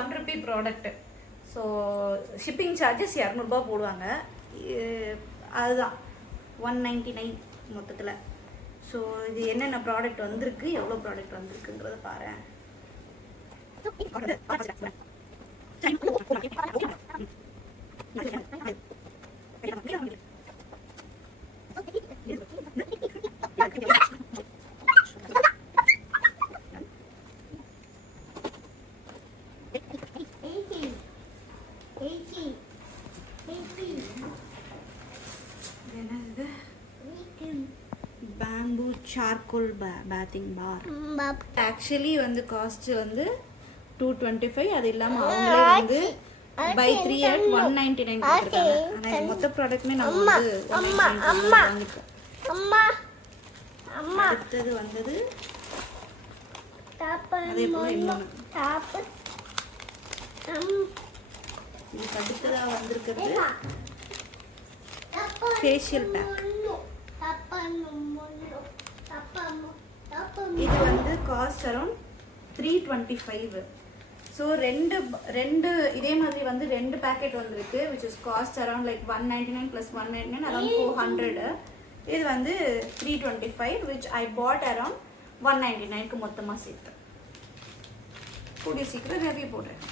1 rupee product. So shipping charges 200 ரூபா போடுவாங்க. அதுதான் 199 மொத்தத்தில். ஸோ இது என்னென்ன ப்ராடக்ட் வந்திருக்கு, எவ்வளோ ப்ராடக்ட் வந்திருக்குங்கிறத பாரு. பேம்பூ சார்கோல் பேத்திங் பார். ஆக்சுவலி வந்து காஸ்ட் வந்து 225. அது இல்லாமல் அவங்களே வந்து பை 3 at 199 கொடுத்துருக்காங்க. ஆனால் இது மொத்த ப்ராடக்ட்மே நம்ம வந்து 199 வாங்கிட்டோம். அடுத்தது வந்தது அதே போல் இன்னொன்று. இதுக்கு அடுத்ததாக வந்திருக்கிறது ஃபேஷியல் பேக். இது வந்து காஸ்ட் அரௌண்ட் 325. ஸோ ரெண்டு இதே மாதிரி வந்து 2 பேக்கெட் வந்திருக்கு, which is cost around like 199 + 199 around 400. இது வந்து 325, விச் ஐ பாட் அரௌண்ட் 199க்கு மொத்தமாக சேர்த்து. கூடிய சீக்கிரம் ரிவ்யூ போடுறேன்.